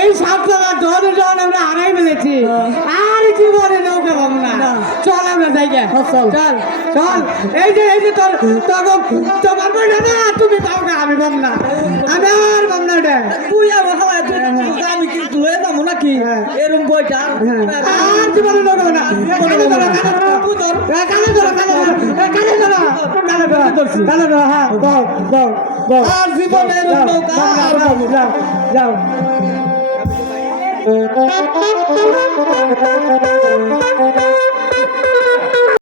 এই সাততলা জন আমরা হারাই ফেলেছি আর জীবনে নৌকা পাবো না চল আমরা যাই চল চল এই যে তোমার বইটা না তুমি পাও না আমি পাব না আমি আর পাব না রে তুই আমার আমি কিন্তু লয়ে যাবো নাকি এরকম বইটা আর জীবনে নৌকা পাবো না কানে ধরো হ্যাঁ আর জীবনে এরকম নৌকা যাও যাও